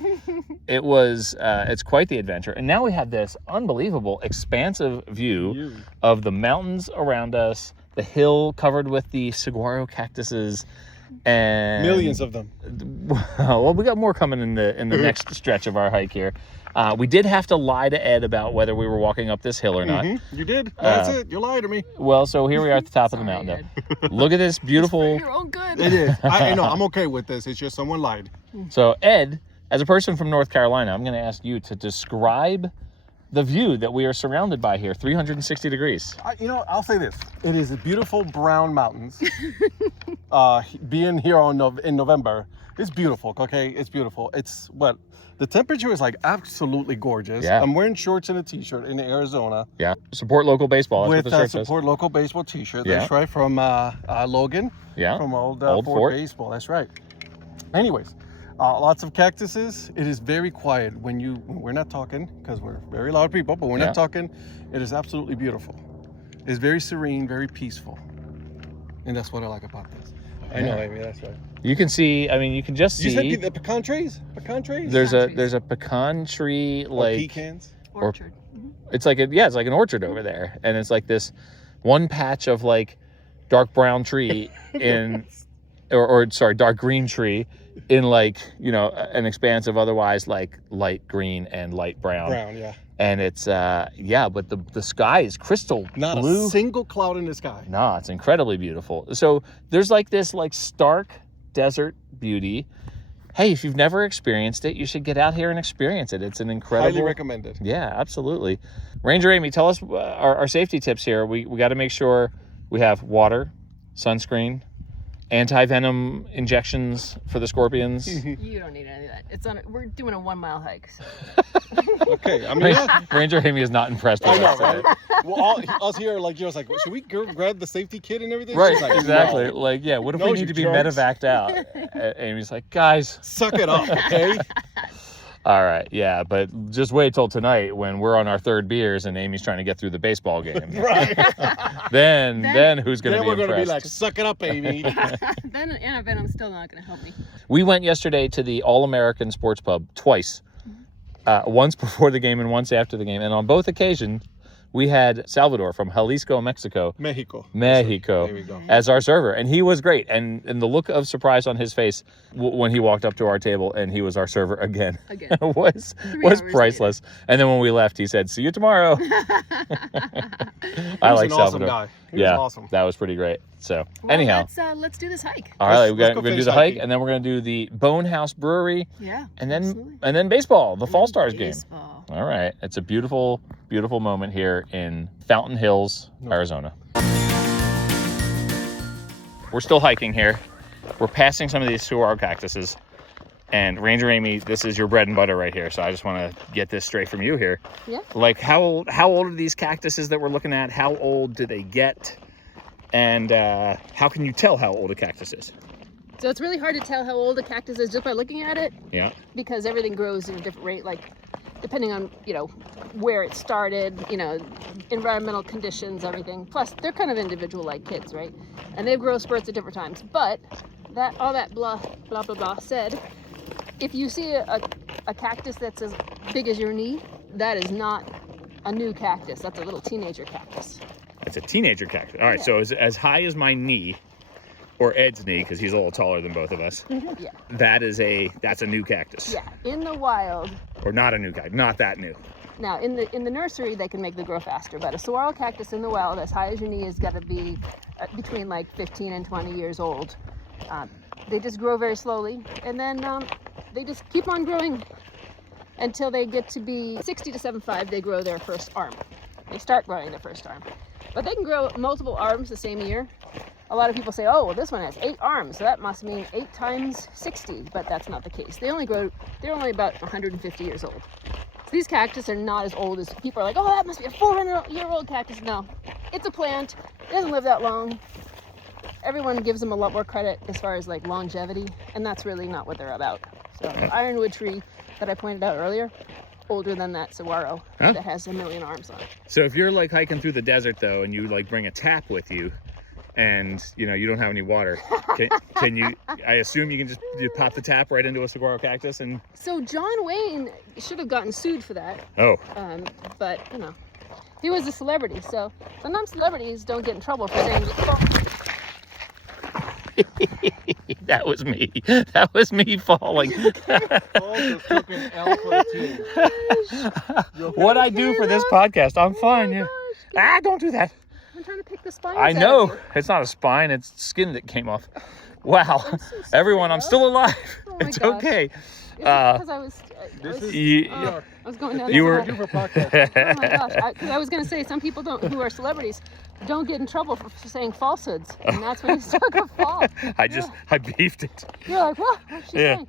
it's quite the adventure. And now we have this unbelievable, expansive view of the mountains around us, the hill covered with the saguaro cactuses, and Millions of them. well, we got more coming in the next stretch of our hike here. We did have to lie to Ed about whether we were walking up this hill or not. You did. That's it. You lied to me. Well, so here we are at the top of the Sorry, mountain. Though. Look at this beautiful. Your own good. It is. I know. I'm okay with this. It's just someone lied. So Ed, as a person from North Carolina, I'm going to ask you to describe the view that we are surrounded by here, 360 degrees. I'll say this. It is beautiful brown mountains. Being here in November, It's beautiful, okay? It's beautiful. It's what? The temperature is like absolutely gorgeous. Yeah. I'm wearing shorts and a t-shirt in Arizona. Yeah. Support local baseball. That's With what the a shirt says. support local baseball t-shirt. Yeah. That's right, from Logan. Yeah. From old Old Fort Fort. Baseball. That's right. Anyways, lots of cactuses. It is very quiet when we're not talking, because we're very loud people, but we're Yeah. not talking. It is absolutely beautiful. It's very serene, very peaceful. And that's what I like about this. I know, Amy, that's right. You can see, I mean, you can just You see. said the pecan trees? Pecan trees? There's Pecan a pecan tree, Or like, pecans? Orchard. it's like it's like an orchard over there. And it's like this one patch of like dark brown tree in, or sorry, dark green tree in like, you know, an expanse of otherwise like light green and light brown. Brown, yeah. And it's, but the sky is crystal Not blue. a single cloud in the sky. No, it's incredibly beautiful. So there's like this like stark desert beauty. Hey, if you've never experienced it, you should get out here and experience it. It's an incredible. Highly recommended. Yeah, absolutely. Ranger Amy, tell us our safety tips here. We got to make sure we have water, sunscreen, anti-venom injections for the scorpions. You don't need any of that. We're doing a 1 mile hike. So. Okay, I mean, yeah. Ranger Amy is not impressed with I know, us today. right? Well, us here, like, Joe's like, should we grab the safety kit and everything? Right, She's like, exactly. "No, Like, yeah, what if No, we you need to be jerks." medevaced out? Amy's like, guys. suck it up, okay? All right, yeah, but just wait till tonight when we're on our third beers and Amy's trying to get through the baseball game. Right. Then who's going to Then be we're going to be impressed? like, suck it up, Amy. Then anti-venom's still not going to help me. We went yesterday to the All-American Sports Pub twice. Once before the game and once after the game. And on both occasions, we had Salvador from Jalisco, Mexico, Mexico, there we go. as our server. And he was great. And the look of surprise on his face when he walked up to our table and he was our server again, was 3 hours priceless. And then when we left, he said, see you tomorrow. He I was like an awesome Salvador. guy. He Yeah, was awesome. that was pretty great. So Well, anyhow. let's do this hike. All right, Let's we're go going to do face the hike, hiking. and then we're going to do the Bonehouse Brewery, Yeah. and absolutely. then baseball, the Fall Stars game. Baseball. All right, it's a beautiful, beautiful moment here in Fountain Hills, Arizona. We're still hiking here. We're passing some of these saguaro cactuses, and Ranger Amy, this is your bread and butter right here. So I just want to get this straight from you here. Yeah. Like how old are these cactuses that we're looking at? How old do they get? And how can you tell how old a cactus is? So it's really hard to tell how old a cactus is just by looking at it, Yeah. because everything grows at a different rate, like depending on, where it started, environmental conditions, everything. Plus, they're kind of individual like kids, right? And they grow spurts at different times. But all that blah, blah, blah, blah said, if you see a cactus that's as big as your knee, that is not a new cactus. That's a little teenager cactus. It's a teenager cactus. All right, Yeah. so as high as my knee, or Ed's knee, because he's a little taller than both of us. Yeah. That's a new cactus. Yeah. In the wild, Or not a new cactus, not that new. now in the nursery they can make them grow faster, but a saguaro cactus in the wild, as high as your knee, has got to be between like 15 and 20 years old. They just grow very slowly, and then they just keep on growing until they get to be 60 to 75. They grow their first arm. They start growing their first arm, but they can grow multiple arms the same year. A lot of people say, oh, well, this one has 8 arms, so that must mean 8 times 60, but that's not the case. They're only about 150 years old. So these cactus are not as old as people are like, oh, that must be a 400-year-old cactus. No, it's a plant. It doesn't live that long. Everyone gives them a lot more credit as far as like longevity, and that's really not what they're about. So the ironwood tree that I pointed out earlier, older than that saguaro that has 1 million arms on it. So if you're like hiking through the desert though, and you like bring a tap with you, and you don't have any water, can you? I assume you can just pop the tap right into a saguaro cactus and. So John Wayne should have gotten sued for that. Oh. But he was a celebrity, so sometimes celebrities don't get in trouble for saying. That was me. That was me falling. What I do for this podcast, I'm fine. Yeah. Don't do that. I'm trying to pick the spines I out know. of you. It's not a spine, it's skin that came off. Wow. Everyone, I'm still alive. Oh my It's gosh. okay. Because I was going down. You were. Oh my gosh! Because I was going to say some people who are celebrities don't get in trouble for saying falsehoods, and that's when you start to fall. I beefed it. You're like, what? What's she saying?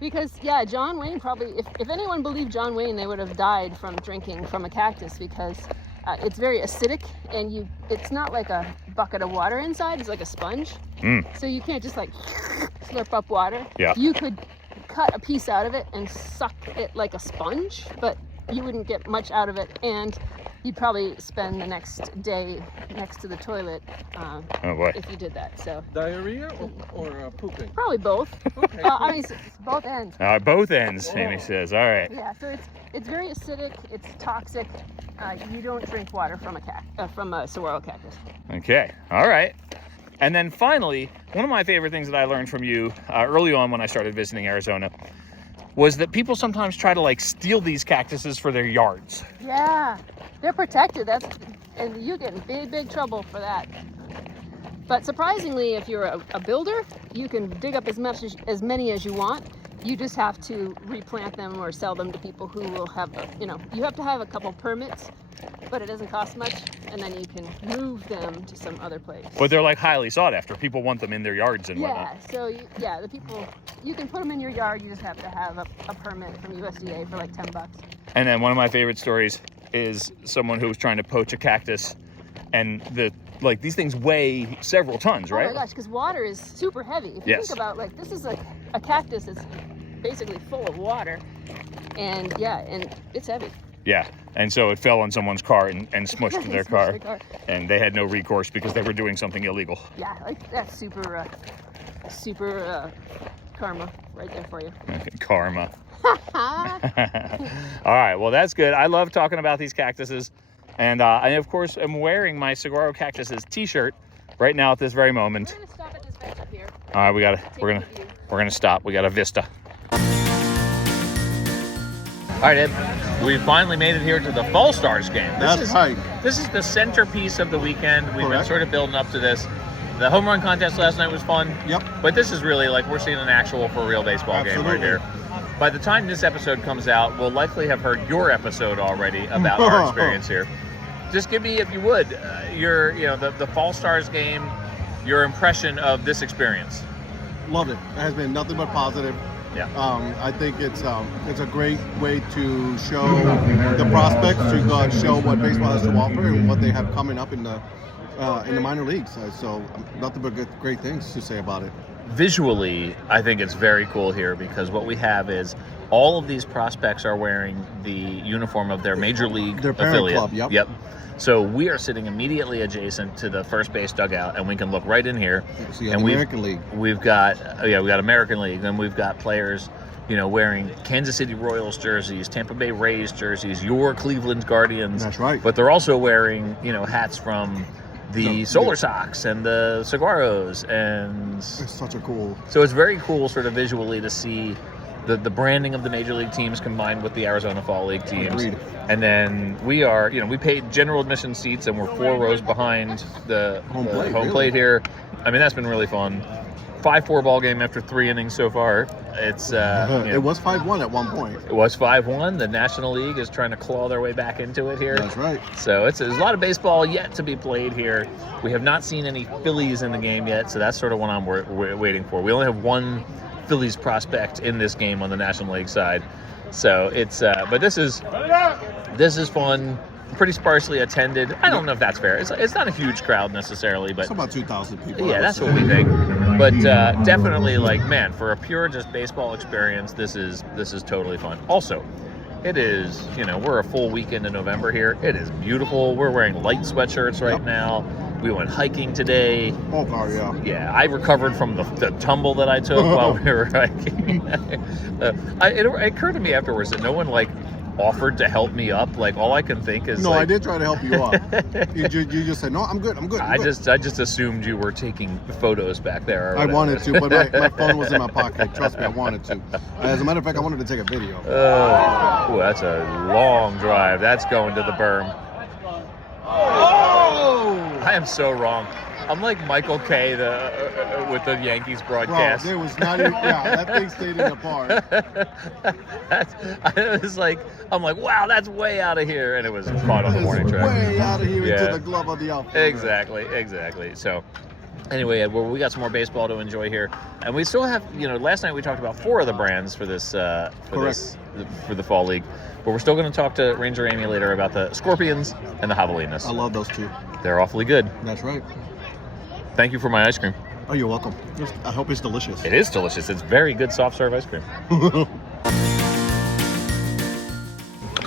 Because John Wayne probably, if anyone believed John Wayne, they would have died from drinking from a cactus because it's very acidic, and it's not like a bucket of water inside. It's like a sponge. So you can't just like slurp up water. Yeah. You could cut a piece out of it and suck it like a sponge, but you wouldn't get much out of it, and you'd probably spend the next day next to the toilet if you did that. So Diarrhea or pooping? probably both. Okay. I mean, it's both ends. Both ends, Amy says. All right. Yeah, so it's very acidic. It's toxic. You don't drink water from a saguaro cactus. Okay. All right. And then finally, one of my favorite things that I learned from you early on when I started visiting Arizona was that people sometimes try to like steal these cactuses for their yards. Yeah, they're protected. And you get in big trouble for that. But surprisingly, if you're a builder, you can dig up as many as you want. You just have to replant them or sell them to people who will have, you have to have a couple permits, but it doesn't cost much, and then you can move them to some other place. But they're like highly sought after. People want them in their yards and whatnot. Yeah, so the people, you can put them in your yard. You just have to have a permit from USDA for like $10. And then one of my favorite stories is someone who was trying to poach a cactus, and these things weigh several tons, right? Oh my gosh, because water is super heavy. If you think about this is like a cactus that's basically full of water, and it's heavy. Yeah, and so it fell on someone's car and smushed their car, car, and they had no recourse because they were doing something illegal. Yeah, like that's super karma right there for you. Karma. All right, well that's good. I love talking about these cactuses, and I of course am wearing my Saguaro Cactuses t-shirt right now at this very moment. We're gonna stop at this bench up here. All right, we're gonna stop. We got a vista. All right, Ed, we finally made it here to the Fall Stars game. This is the centerpiece of the weekend. We've been sort of building up to this. The home run contest last night was fun. Yep. But this is really like we're seeing an actual for real baseball game right here. By the time this episode comes out, we'll likely have heard your episode already about our experience here. Just give me, if you would, the Fall Stars game, your impression of this experience. Love it. It has been nothing but positive. Yeah. I think it's a great way to show the prospects, to show what baseball has to offer and what they have coming up in the minor leagues. So nothing but great things to say about it. Visually, I think it's very cool here because what we have is all of these prospects are wearing the uniform of their major league affiliate. Club, yep. So we are sitting immediately adjacent to the first base dugout, and we can look right in here. So and American League. We've got American League, and we've got players, wearing Kansas City Royals jerseys, Tampa Bay Rays jerseys, your Cleveland Guardians. That's right. But they're also wearing, hats from the Solar Sox and the Saguaros, and it's such a cool. So it's very cool, sort of visually, to see the branding of the major league teams combined with the Arizona Fall League teams. Agreed. And then we are, we paid general admission seats, and we're 4 rows behind the home plate here. I mean, that's been really fun. 5-4 ball game after 3 innings so far. It's it was 5-1 at one point. It was 5-1. The National League is trying to claw their way back into it here. That's right. So there's a lot of baseball yet to be played here. We have not seen any Phillies in the game yet, so that's sort of what I'm waiting for. We only have one Phillies prospect in this game on the National League side. So it's but this is fun. Pretty sparsely attended. I don't know if that's fair. It's not a huge crowd necessarily, but it's about 2,000 people. Yeah, that's what we think. But definitely, for a pure just baseball experience, this is totally fun. Also, it is, we're a full weekend in November here. It is beautiful. We're wearing light sweatshirts right now. We went hiking today. Oh, God, yeah. Yeah, I recovered from the tumble that I took while we were hiking. It occurred to me afterwards that no one offered to help me up. All I can think is I did try to help you up. you just said, no, I'm good. I just assumed you were taking photos back there. I wanted to, but my phone was in my pocket. Trust me, I wanted to. As a matter of fact, I wanted to take a video. Oh, that's a long drive. That's going to the berm. Oh! I am so wrong. I'm like Michael Kay with the Yankees Bro, broadcast. there was not even, that thing stayed in the park. I'm like, wow, that's way out of here, and it was caught on the warning track. Way out of here Yeah. into the glove of the outfielder. Exactly. So, anyway, Ed, we got some more baseball to enjoy here, and we still have, last night we talked about 4 of the brands for this for the fall league, but we're still going to talk to Ranger Amy later about the Scorpions and the Javelinas. I love those two. They're awfully good. That's right. Thank you for my ice cream. Oh, you're welcome. I hope it's delicious. It is delicious. It's very good soft serve ice cream.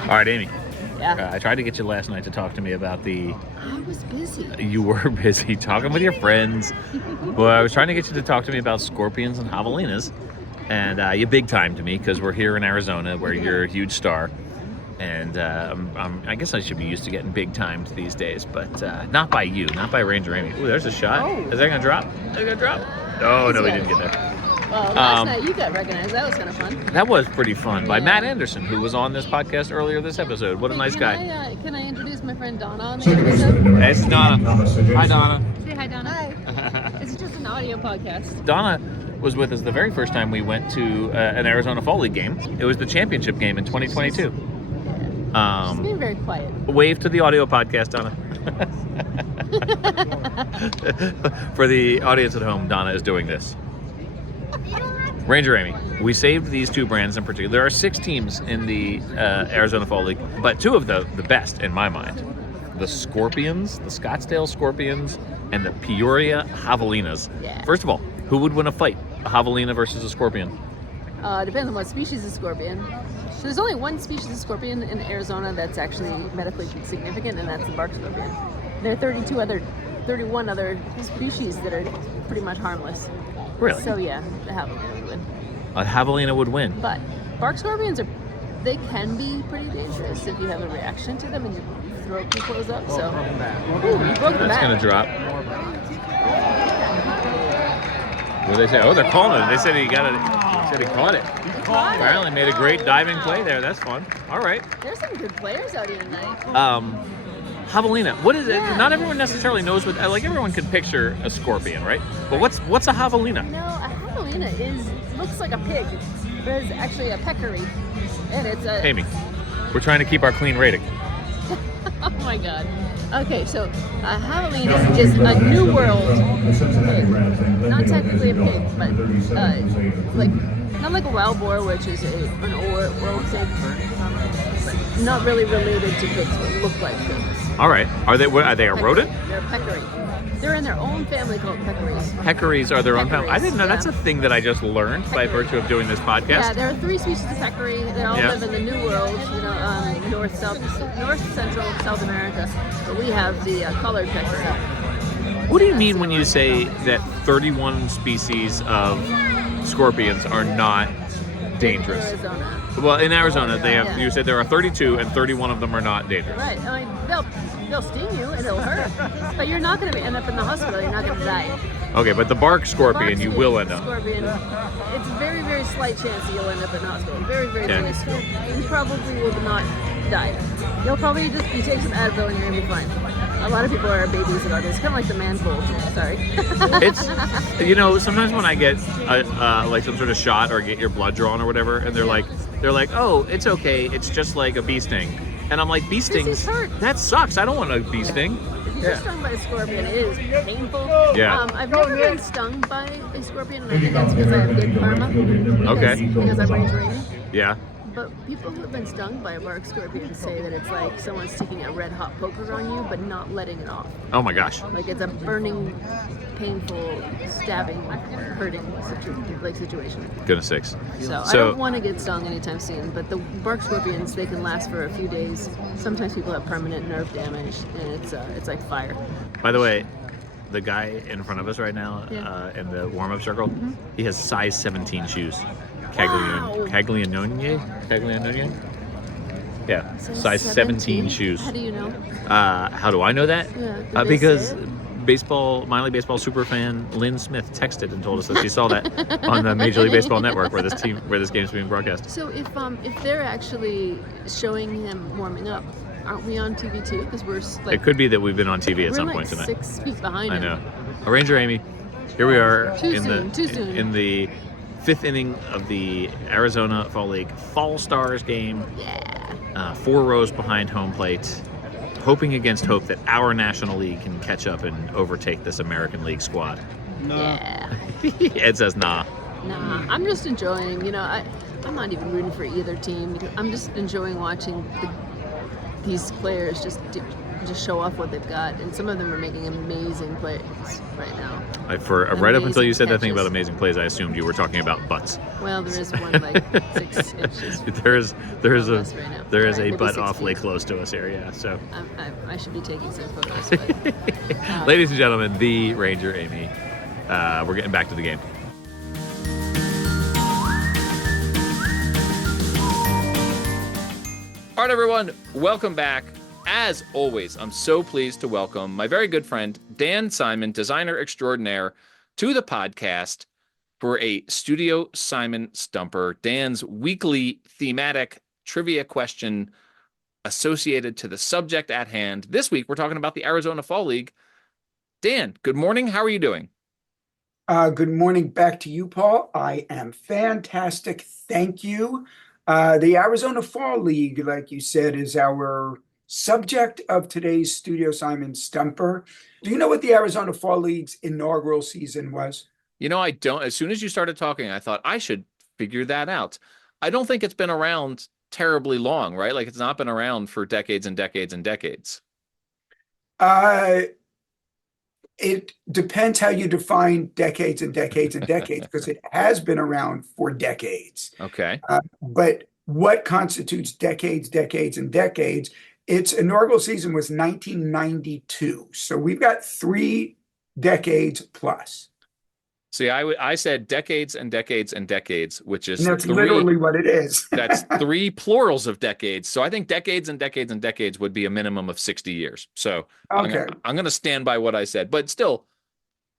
All right, Amy. Yeah. I tried to get you last night to talk to me about I was busy. You were busy talking with your friends. Well, I was trying to get you to talk to me about Scorpions and Javelinas. And you big time to me because we're here in Arizona where you're a huge star. And I guess I should be used to getting big timed these days, but not by you, not by Ranger Amy. Ooh, there's a shot. Oh. Is that going to drop? Is it going to drop? Oh, no, we didn't get there. Well, last night you got recognized. That was kind of fun. That was pretty fun by Yeah. Matt Anderson, who was on this podcast earlier this episode. What a nice guy. Can I introduce my friend Donna on the episode? Hey, it's Donna. Hi, Donna. Say hi, Donna. Hi. It's just an audio podcast. Donna was with us the very first time we went to an Arizona Fall League game. It was the championship game in 2022. She's being very quiet. Wave to the audio podcast, Donna. For the audience at home, Donna is doing this. Ranger Amy, we saved these 2 brands in particular. There are 6 teams in the Arizona Fall League, but 2 of the best in my mind. The Scorpions, the Scottsdale Scorpions, and the Peoria Javelinas. Yeah. First of all, who would win a fight? A Javelina versus a Scorpion? Depends on what species of scorpion. So there's only one species of scorpion in Arizona that's actually medically significant, and that's the bark scorpion. There are 31 other species that are pretty much harmless. Really? So yeah, the javelina would win. A Javelina would win. But bark scorpions they can be pretty dangerous if you have a reaction to them and your throat can close up. So, ooh, you broke the That's bat. going to drop. What did they say? Oh, they're calling it. They said he got it. He said he caught it. Apparently made a great diving play there. That's fun. All right. There's some good players out here tonight. Javelina. What is it? Yeah. Not everyone necessarily knows what. Like everyone can picture a scorpion, right? But what's a javelina? No, a javelina looks like a pig, but it's actually a peccary, and it's a. Amy, we're trying to keep our clean rating. Oh my God. Okay, so a javelina is a New World pig. Not technically a pig, but not like a wild boar, which is an oral thing, but not really related to pigs, but look like pigs. All right. Are they a rodent? They're peccary. They're in their own family called peccaries. Peccaries are their own family. I didn't know. Yeah. That's a thing that I just learned by virtue of doing this podcast. Yeah, there are 3 species of peccary. They all Yeah. live in the New World, north, central, South America. But we have the collared peccary. What do you mean when you say that 31 species of scorpions are not dangerous? Arizona. Well, in Arizona, they have. Yeah. You said there are 32, and 31 of them are not dangerous. Right. I mean, they'll sting you and it'll hurt, but you're not going to end up in the hospital. You're not going to die. Okay, but the bark scorpion, Bark you will end up. Scorpion. It's a very, very slight chance that you'll end up in the hospital. Very, very Yeah. minuscule. You probably will not die. You'll probably you take some Advil and you're going to be fine. A lot of people are babies about this. Kind of like the man cold. Sorry. It's sometimes when I get like some sort of shot or get your blood drawn or whatever, and they're like, oh, it's okay, it's just like a bee sting, and I'm like, bee stings, hurt. that sucks. I don't want a bee sting. If you get stung by a scorpion, it is painful. Yeah. I've never been stung by a scorpion, and I think that's because I have good karma. Okay. Because I'm Ranger Amy. Yeah. But people who have been stung by a bark scorpion say that it's like someone sticking a red hot poker on you, but not letting it off. Oh my gosh. Like it's a burning, painful, stabbing, hurting situation. Goodness sakes. So I don't want to get stung anytime soon. But the bark scorpions, they can last for a few days. Sometimes people have permanent nerve damage, and it's like fire. By the way, the guy in front of us right now in the warm-up circle, he has size 17 shoes. Caglianone? Yeah, size 17 shoes. How do you know? How do I know that? Yeah, did they because say minor league baseball super fan Lynn Smith texted and told us that she saw that on the Major League Baseball Network where this game's being broadcast. So if they're actually showing him warming up, aren't we on TV too? Because we're like It could be that we've been on TV at some we're point like tonight. 6 feet behind I him. know. Ranger Amy, here we are Too soon. in the 5th inning of the Arizona Fall League Fall Stars game. Yeah. 4 rows behind home plate, hoping against hope that our National League can catch up and overtake this American League squad. Yeah. Ed says nah. Nah, I'm just enjoying. I'm not even rooting for either team because I'm just enjoying watching these players just show off what they've got, and some of them are making amazing plays right now. Right up until you said that thing catches. about amazing plays, I assumed you were talking about butts. Well, there is one like 6 inches. There is Almost right now. there is Right, a maybe butt 6 awfully feet. close to us here, yeah. So, I should be taking some photos. But, ladies and gentlemen, the Ranger Amy. We're getting back to the game. All right, everyone, welcome back. As always, I'm so pleased to welcome my very good friend, Dan Simon, designer extraordinaire, to the podcast for a Studio Simon Stumper, Dan's weekly thematic trivia question associated to the subject at hand. This week, we're talking about the Arizona Fall League. Dan, good morning. How are you doing? Good morning back to you, Paul. I am fantastic. Thank you. The Arizona Fall League, like you said, is our subject of today's Studio Simon Stumper. Do you know what the Arizona Fall League's inaugural season was? I don't. As soon as you started talking, I thought I should figure that out. I don't think it's been around terribly long, right? Like it's not been around for decades and decades and decades. It depends how you define decades and decades and decades, because it has been around for decades. Okay. But what constitutes decades, decades, and decades? Its inaugural season was 1992. So we've got 3 decades plus. See, I said decades and decades and decades, which is And that's literally what it is. That's 3 plurals of decades. So I think decades and decades and decades would be a minimum of 60 years. So Okay. I'm going to stand by what I said, but still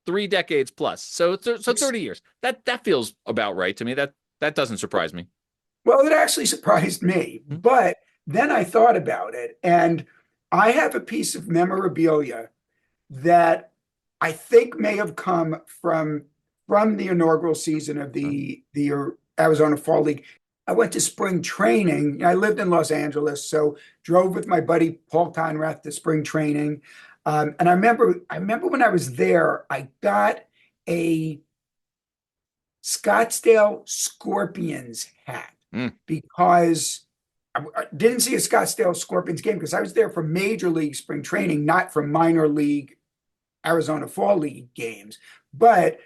3 decades plus. So 30 years. That feels about right to me. That doesn't surprise me. Well, it actually surprised me, but then I thought about it, and I have a piece of memorabilia that I think may have come from the inaugural season of the Arizona Fall League. I went to spring training. I lived in Los Angeles, so drove with my buddy Paul Conrath to spring training. And I remember when I was there, I got a Scottsdale Scorpions hat because I didn't see a Scottsdale Scorpions game because I was there for major league spring training, not for minor league Arizona Fall League games. But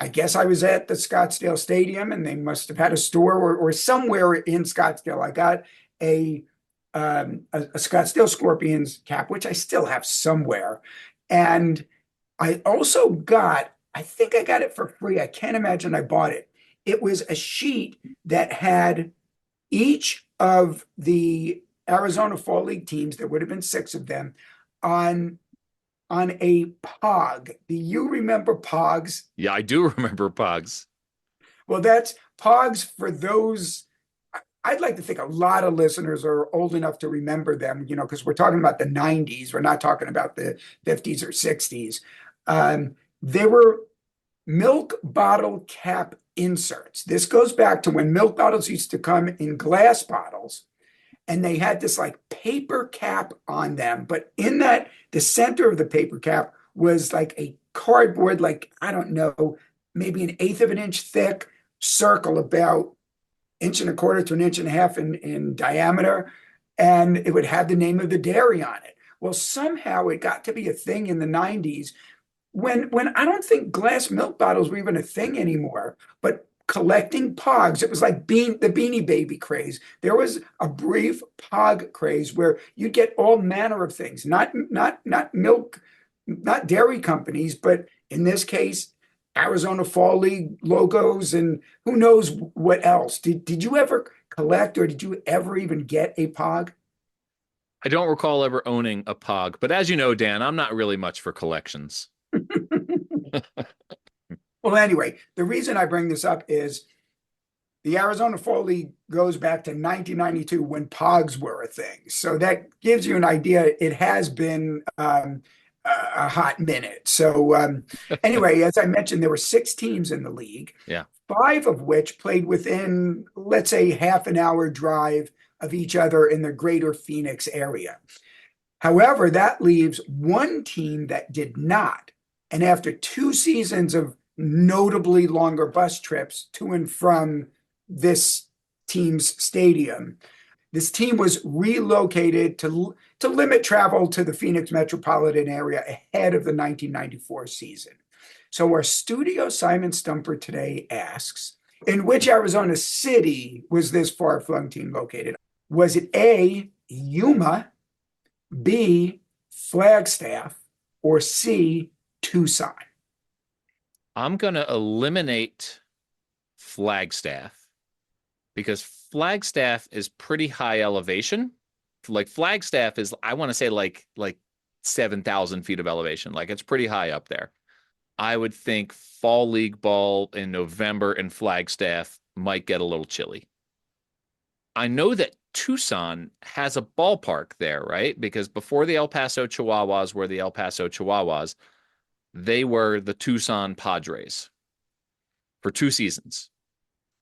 I guess I was at the Scottsdale Stadium and they must have had a store or somewhere in Scottsdale. I got a Scottsdale Scorpions cap, which I still have somewhere. And I also I think I got it for free. I can't imagine I bought it. It was a sheet that had each of the Arizona Fall League teams, there would have been 6 of them, on a POG. Do you remember POGs? Yeah, I do remember POGs. Well, that's POGs for those. I'd like to think a lot of listeners are old enough to remember them, because we're talking about the 90s. We're not talking about the 50s or 60s. They were milk bottle cap inserts. This goes back to when milk bottles used to come in glass bottles, and they had this like paper cap on them. But in the center of the paper cap was like a cardboard, like, I don't know, maybe 1/8 of an inch thick circle, about 1.25 to 1.5 inches in diameter. And it would have the name of the dairy on it. Well, somehow it got to be a thing in the 90s when I don't think glass milk bottles were even a thing anymore, but collecting POGs, it was like the Beanie Baby craze. There was a brief POG craze where you'd get all manner of things, not milk, not dairy companies, but in this case, Arizona Fall League logos and who knows what else. Did you ever collect, or did you ever even get a POG? I don't recall ever owning a POG, but as you know, Dan, I'm not really much for collections. Well, anyway, the reason I bring this up is the Arizona Fall League goes back to 1992 when POGs were a thing. So that gives you an idea. It has been a hot minute. So anyway, as I mentioned, there were 6 teams in the league, Yeah. 5 of which played within, let's say, half an hour drive of each other in the greater Phoenix area. However, that leaves one team that did not. And after 2 seasons of notably longer bus trips to and from this team's stadium, this team was relocated to limit travel to the Phoenix metropolitan area ahead of the 1994 season. So our studio Simon Stumper today asks, in which Arizona city was this far-flung team located? Was it A, Yuma, B, Flagstaff, or C, Tucson? I'm going to eliminate Flagstaff because Flagstaff is pretty high elevation. Like Flagstaff is, I want to say like 7,000 feet of elevation. Like it's pretty high up there. I would think fall league ball in November in Flagstaff might get a little chilly. I know that Tucson has a ballpark there, right? Because before the El Paso Chihuahuas were the El Paso Chihuahuas, they were the Tucson Padres for 2 seasons.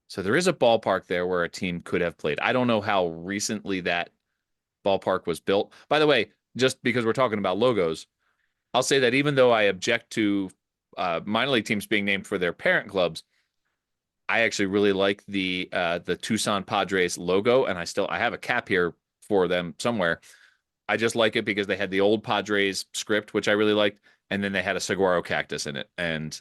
So there is a ballpark there where a team could have played. I don't know how recently that ballpark was built. By the way, just because we're talking about logos, I'll say that even though I object to minor league teams being named for their parent clubs, I actually really like the Tucson Padres logo, and I have a cap here for them somewhere. I just like it because they had the old Padres script, which I really liked, and then they had a saguaro cactus in it. And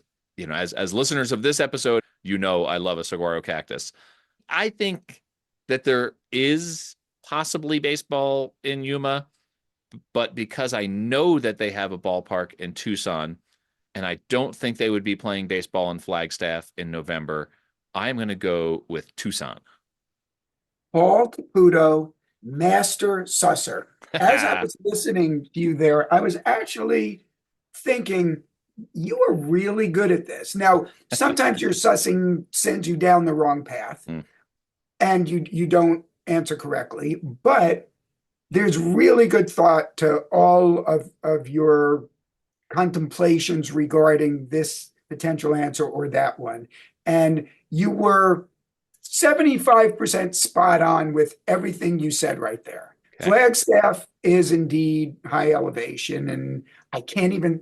as listeners of this episode, I love a saguaro cactus. I think that there is possibly baseball in Yuma, but because I know that they have a ballpark in Tucson, and I don't think they would be playing baseball in Flagstaff in November, I'm going to go with Tucson. Paul Caputo, Master Susser. As I was listening to you there, I was actually thinking you are really good at this. Now, sometimes your sussing sends you down the wrong path and you don't answer correctly, but there's really good thought to all of your contemplations regarding this potential answer or that one. And you were 75% spot on with everything you said right there. Okay. Flagstaff is indeed high elevation, and I can't even.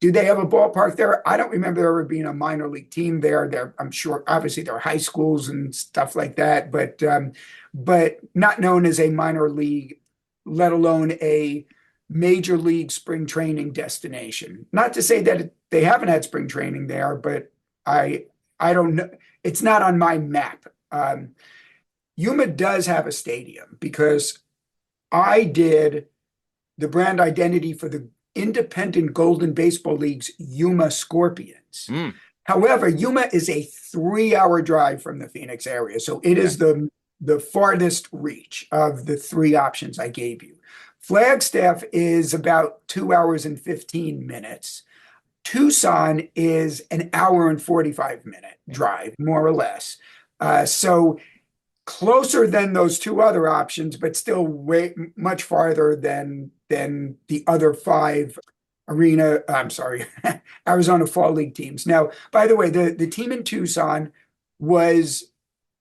Do they have a ballpark there? I don't remember there ever being a minor league team there. I'm sure, obviously, there are high schools and stuff like that, but not known as a minor league, let alone a major league spring training destination. Not to say that they haven't had spring training there, but I don't know. It's not on my map. Yuma does have a stadium because I did the brand identity for the independent Golden Baseball League's Yuma Scorpions. However, Yuma is a 3-hour drive from the Phoenix area. So it is the farthest reach of the 3 options I gave you. Flagstaff is about 2 hours and 15 minutes. Tucson is an hour and 45-minute drive, more or less. So closer than those 2 other options, but still way much farther than the other 5 Arizona Fall League teams. Now, by the way, the team in Tucson was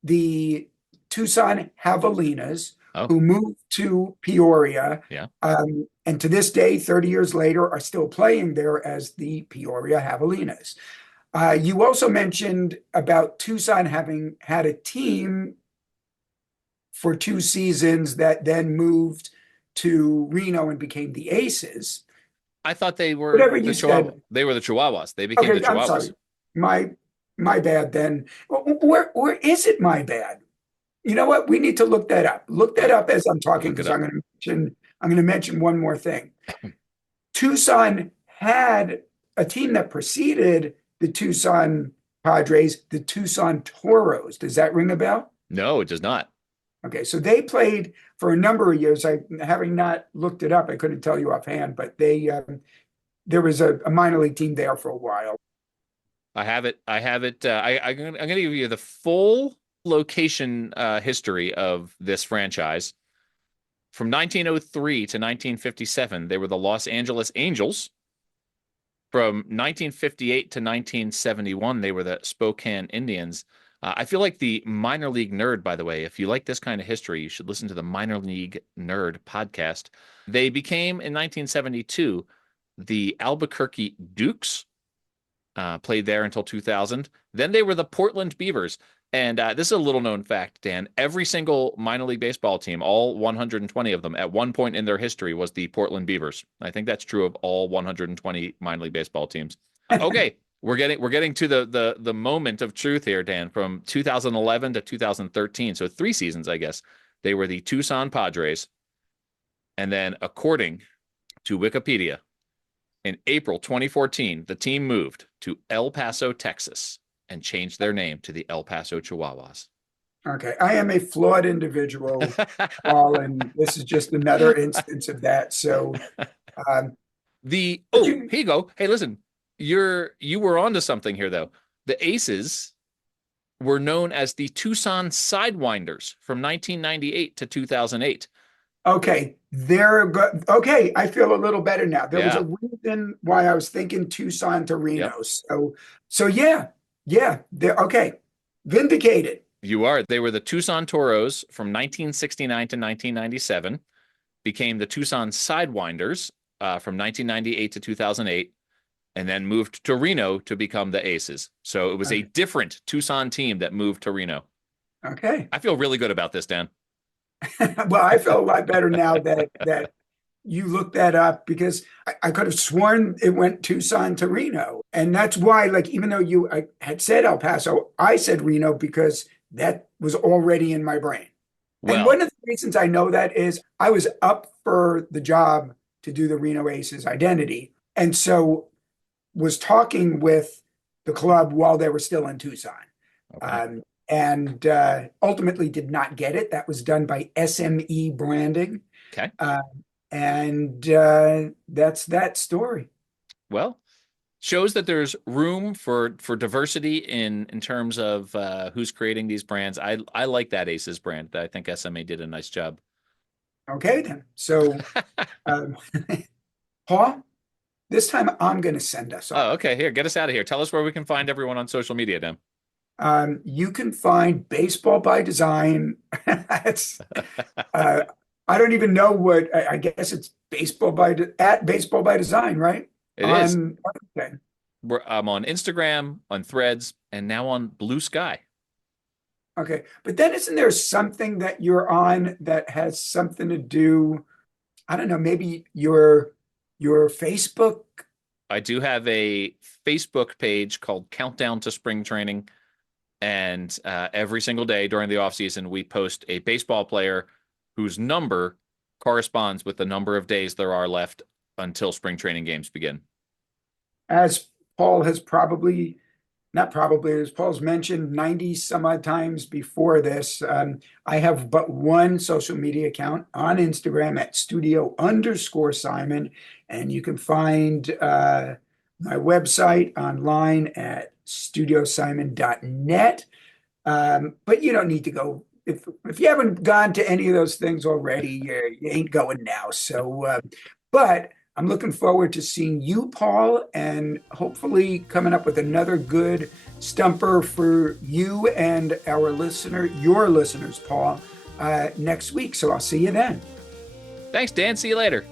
the Tucson Javelinas, who moved to Peoria. Yeah. And to this day, 30 years later, are still playing there as the Peoria Javelinas. You also mentioned about Tucson having had a team for 2 seasons that then moved to Reno and became the Aces. I thought they were Whatever you said. They were the Chihuahuas. They became the Chihuahuas. I'm sorry. My bad then. Where is it my bad? You know what? We need to look that up. Look that up as I'm talking, because I'm going to mention one more thing. Tucson had a team that preceded the Tucson Padres, the Tucson Toros. Does that ring a bell? No, it does not. Okay, so they played for a number of years. Having not looked it up, I couldn't tell you offhand, but there was a minor league team there for a while. I have it. I'm going to give you the full location history of this franchise. From 1903 to 1957, they were the Los Angeles Angels. From 1958 to 1971, they were the Spokane Indians. I feel like the minor league nerd, by the way, if you like this kind of history, you should listen to the Minor League Nerd podcast. They became, in 1972, the Albuquerque Dukes, played there until 2000. Then they were the Portland Beavers. And this is a little known fact, Dan. Every single minor league baseball team, all 120 of them, at one point in their history was the Portland Beavers. I think that's true of all 120 minor league baseball teams. Okay, we're getting to the moment of truth here, Dan. From 2011 to 2013, so 3 seasons, I guess. They were the Tucson Padres. And then, according to Wikipedia, in April 2014, the team moved to El Paso, Texas, and changed their name to the El Paso Chihuahuas. Okay, I am a flawed individual, Paul, and this is just another instance of that. So, here you go. Hey, listen, you were onto something here, though. The Aces were known as the Tucson Sidewinders from 1998 to 2008. Okay, okay, I feel a little better now. There was a reason why I was thinking Tucson to Reno. Yep. So yeah, okay, vindicated. You are. They were the Tucson Toros from 1969 to 1997, became the Tucson Sidewinders from 1998 to 2008, and then moved to Reno to become the Aces. So it was a different Tucson team that moved to Reno. Okay. I feel really good about this, Dan. Well, I feel a lot better now that you looked that up, because I could have sworn it went Tucson to Reno. And that's why, like, even though I had said El Paso, I said Reno because that was already in my brain. Well, and one of the reasons I know that is I was up for the job to do the Reno Aces identity. And so was talking with the club while they were still in Tucson. Okay. And ultimately did not get it. That was done by SME Branding. Okay. And that's that story. Well, shows that there's room for diversity in terms of who's creating these brands. I like that Aces brand. I think SMA did a nice job. Okay, then. So, Paul, this time I'm going to send us off. Oh, okay. Here, get us out of here. Tell us where we can find everyone on social media, Dan. You can find Baseball by Design. I don't even know what, I guess it's at Baseball by Design, right? It is. Okay. I'm on Instagram, on Threads, and now on Blue Sky. Okay. But then isn't there something that you're on that has something to do, I don't know, maybe your Facebook? I do have a Facebook page called Countdown to Spring Training. And every single day during the off season, we post a baseball player whose number corresponds with the number of days there are left until spring training games begin. As Paul has as Paul's mentioned 90 some odd times before this, I have but one social media account on Instagram at studio_Simon. And you can find my website online at studiosimon.net. But you don't need to go. If you haven't gone to any of those things already, you ain't going now. So, but I'm looking forward to seeing you, Paul, and hopefully coming up with another good stumper for you and your listeners, Paul, next week. So I'll see you then. Thanks, Dan. See you later.